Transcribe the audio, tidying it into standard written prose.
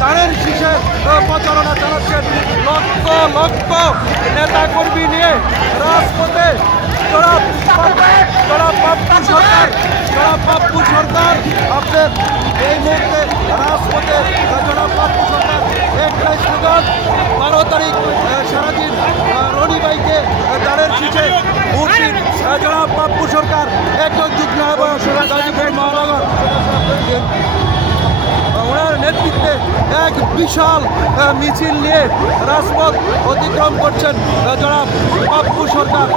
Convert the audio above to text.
ধানের শীষের প্রচারণা চালাচ্ছেন লক্ষ লক্ষ নেতাকর্মী নিয়ে রাজপথে। পাপ্পু সরকার আপনার এই মুহূর্তে রাজপথে পাপ্পু সরকার একটাই স্লোগান 12 তারিখ সারাদিন রনি ভাইকে ধানের শীষে মুর্শিদ জনাব পাপ্পু সরকার একজন যুগ্ম গাজীপুর মহানগর ওনার নেতৃত্বে এক বিশাল মিছিল নিয়ে রাজপথ অতিক্রম করছেন জনাব পাপ্পু সরকার।